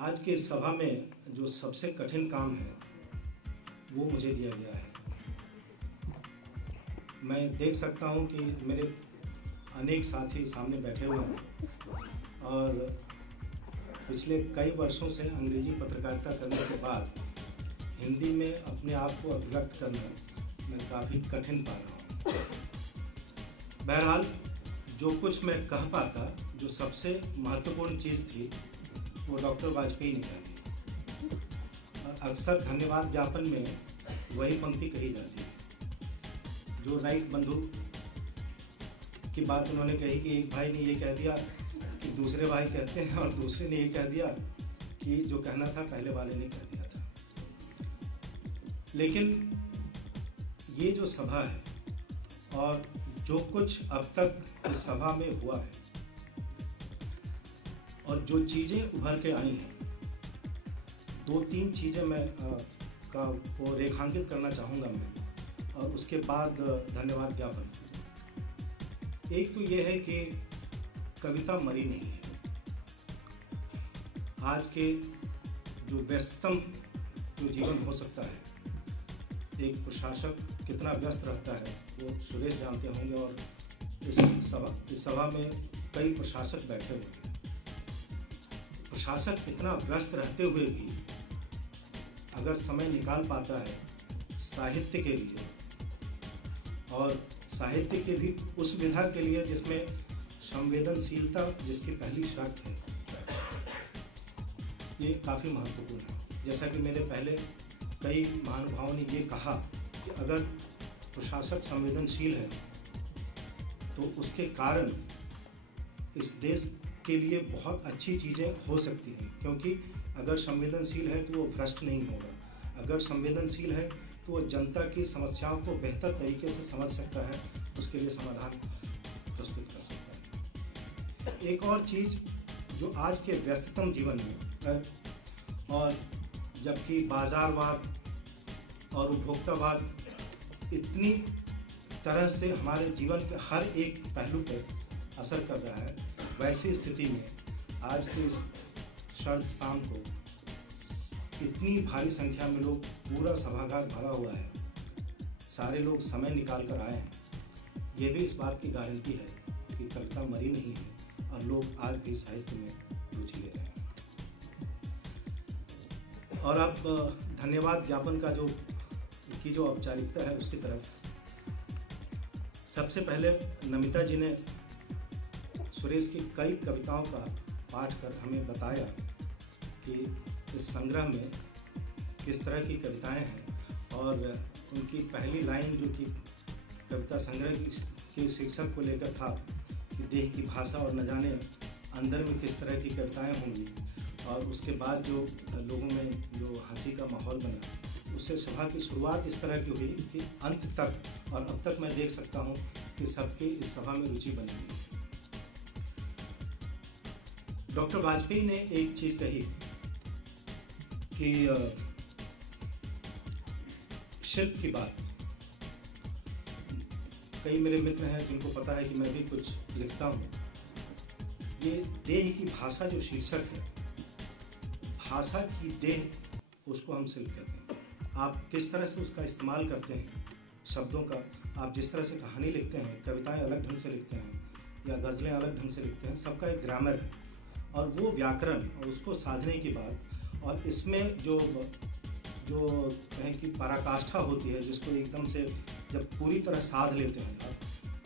आज के इस सभा में जो सबसे कठिन काम है वो मुझे दिया गया है। मैं देख सकता हूँ कि मेरे अनेक साथी सामने बैठे हुए हैं और पिछले कई वर्षों से अंग्रेजी पत्रकारिता करने के बाद हिंदी में अपने आप को अभिव्यक्त करना मैं काफ़ी कठिन पा रहा हूँ। बहरहाल जो कुछ मैं कह पाता, जो सबसे महत्वपूर्ण चीज़ थी वो डॉक्टर वाजपेयी ने कही। अक्सर धन्यवाद ज्ञापन में वही पंक्ति कही जाती है। जो राइट बंधु की बात उन्होंने कही कि एक भाई ने ये कह दिया कि दूसरे भाई कहते हैं और दूसरे ने ये कह दिया कि जो कहना था पहले वाले ने कह दिया था। लेकिन ये जो सभा है और जो कुछ अब तक इस सभा में हुआ है और जो चीज़ें उभर के आई हैं, दो तीन चीज़ें मैं को रेखांकित करना चाहूँगा मैं, और उसके बाद धन्यवाद ज्ञापन। एक तो ये है कि कविता मरी नहीं है। आज के जो व्यस्ततम जो जीवन हो सकता है, एक प्रशासक कितना व्यस्त रहता है वो सुरेश जानते होंगे, और इस सभा में कई प्रशासक बैठे हुए हैं। प्रशासक इतना व्यस्त रहते हुए भी अगर समय निकाल पाता है साहित्य के लिए, और साहित्य के भी उस विधा के लिए जिसमें संवेदनशीलता जिसकी पहली शर्त है, ये काफ़ी महत्वपूर्ण है। जैसा कि मेरे पहले कई महानुभावों ने ये कहा कि अगर प्रशासक संवेदनशील है तो उसके कारण इस देश के लिए बहुत अच्छी चीज़ें हो सकती हैं, क्योंकि अगर संवेदनशील है तो वो भ्रष्ट नहीं होगा। अगर संवेदनशील है तो वो जनता की समस्याओं को बेहतर तरीके से समझ सकता है, उसके लिए समाधान प्रस्तुत कर सकता है। एक और चीज़ जो आज के व्यस्ततम जीवन में है, और जबकि बाज़ारवाद और उपभोक्तावाद इतनी तरह से हमारे जीवन के हर एक पहलू पर असर कर रहा है, वैसी स्थिति में आज की इस शरद शाम को इतनी भारी संख्या में लोग, पूरा सभागार भरा हुआ है, सारे लोग समय निकाल कर आए हैं, ये भी इस बात की गारंटी है कि कविता मरी नहीं है और लोग आज भी साहित्य में रुचि ले रहे हैं। और अब धन्यवाद ज्ञापन का जो औपचारिकता है उसकी तरफ। सबसे पहले नमिता जी ने सुरेश की कई कविताओं का पाठ कर हमें बताया कि इस संग्रह में किस तरह की कविताएं हैं, और उनकी पहली लाइन जो कि कविता संग्रह के शीर्षक को लेकर था कि देह की भाषा और न जाने अंदर में किस तरह की कविताएं होंगी, और उसके बाद जो लोगों में जो हंसी का माहौल बना, उससे सभा की शुरुआत इस तरह की हुई कि अंत तक, और अब तक मैं देख सकता हूँ कि सबकी इस सभा में रुचि बनी हुई है। डॉक्टर वाजपेयी ने एक चीज़ कही कि शिल्प की बात। कई मेरे मित्र हैं जिनको पता है कि मैं भी कुछ लिखता हूँ। ये देह की भाषा जो शीर्षक है, भाषा की देह, उसको हम शिल्प कहते हैं। आप किस तरह से उसका इस्तेमाल करते हैं शब्दों का, आप जिस तरह से कहानी लिखते हैं, कविताएं अलग ढंग से लिखते हैं या गज़लें अलग ढंग से लिखते हैं, सबका एक ग्रामर है, और वो व्याकरण और उसको साधने के बाद, और इसमें जो कहें कि पराकाष्ठा होती है, जिसको एकदम से जब पूरी तरह साध लेते हैं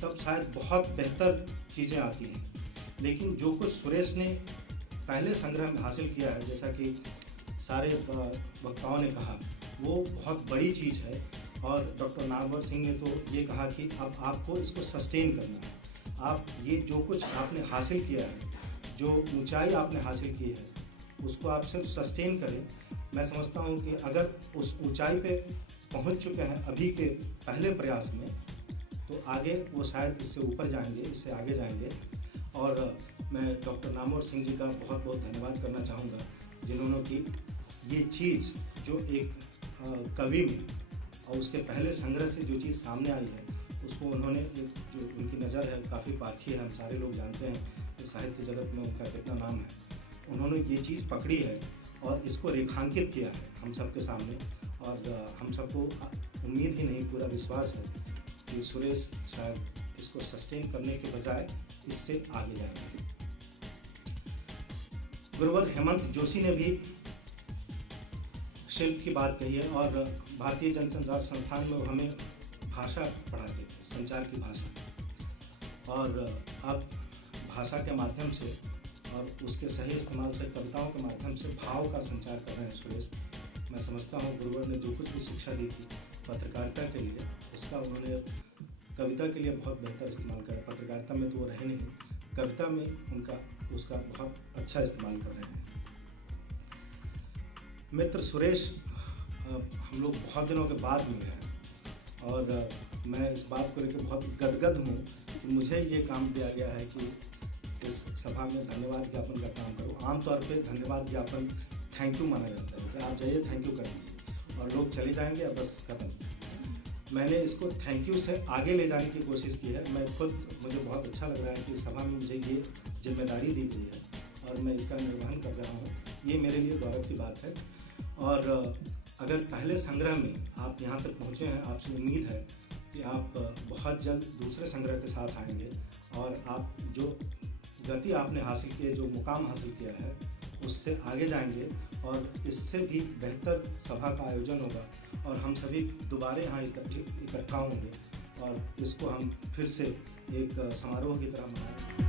तब शायद बहुत बेहतर चीज़ें आती हैं। लेकिन जो कुछ सुरेश ने पहले संग्रह में हासिल किया है, जैसा कि सारे वक्ताओं ने कहा, वो बहुत बड़ी चीज़ है। और डॉक्टर नामवर सिंह ने तो ये कहा कि अब आपको इसको सस्टेन करना है। आप ये जो कुछ आपने हासिल किया है, जो ऊंचाई आपने हासिल की है, उसको आप सिर्फ सस्टेन करें। मैं समझता हूँ कि अगर उस ऊंचाई पे पहुँच चुके हैं अभी के पहले प्रयास में, तो आगे वो शायद इससे ऊपर जाएंगे, इससे आगे जाएंगे। और मैं डॉक्टर नामवर सिंह जी का बहुत बहुत धन्यवाद करना चाहूँगा, जिन्होंने कि ये चीज़ जो एक कवि में और उसके पहले संग्रह से जो चीज़ सामने आई है, उसको उन्होंने, जो उनकी नज़र है काफ़ी पारखी है, हम सारे लोग जानते हैं कि साहित्य जगत में उनका कितना नाम है। उन्होंने ये चीज़ पकड़ी है और इसको रेखांकित किया है हम सबके सामने। और हम सबको उम्मीद ही नहीं, पूरा विश्वास है कि सुरेश शायद इसको सस्टेन करने के बजाय इससे आगे जाएंगे। गुरुवर हेमंत जोशी ने भी शिल्प की बात कही है और भारतीय जनसंचार संस्थान में हमें भाषा पढ़ाते थे, संचार की भाषा। और अब भाषा के माध्यम से और उसके सही इस्तेमाल से, कविताओं के माध्यम से भाव का संचार कर रहे हैं सुरेश। मैं समझता हूँ गुरुवर ने जो कुछ भी शिक्षा दी थी पत्रकारिता के लिए, उसका उन्होंने कविता के लिए बहुत बेहतर इस्तेमाल करा। पत्रकारिता में तो वो रहे नहीं, कविता में उसका बहुत अच्छा इस्तेमाल कर रहे हैं। मित्र सुरेश, हम लोग बहुत दिनों के बाद मिले हैं और मैं इस बात को लेकर बहुत गदगद हूँ कि मुझे ये काम दिया गया है कि इस सभा में धन्यवाद ज्ञापन का काम करूँ। आमतौर पे धन्यवाद ज्ञापन थैंक यू माना जाता है कि आप जाइए थैंक यू कर दीजिए और लोग चले जाएंगे और बस खत्म। मैंने इसको थैंक यू से आगे ले जाने की कोशिश की है। मैं खुद, मुझे बहुत अच्छा लग रहा है कि इस सभा में मुझे ये जिम्मेदारी दी गई है और मैं इसका निर्वहन कर रहा हूँ। ये मेरे लिए गौरव की बात है। और अगर पहले संग्रह में आप यहाँ तक पहुँचे हैं, आपसे उम्मीद है कि आप बहुत जल्द दूसरे संग्रह के साथ आएंगे और आप जो गति आपने हासिल की है, जो मुकाम हासिल किया है, उससे आगे जाएंगे और इससे भी बेहतर सभा का आयोजन होगा और हम सभी दोबारा यहाँ इकट्ठा होंगे और इसको हम फिर से एक समारोह की तरह मनाएंगे।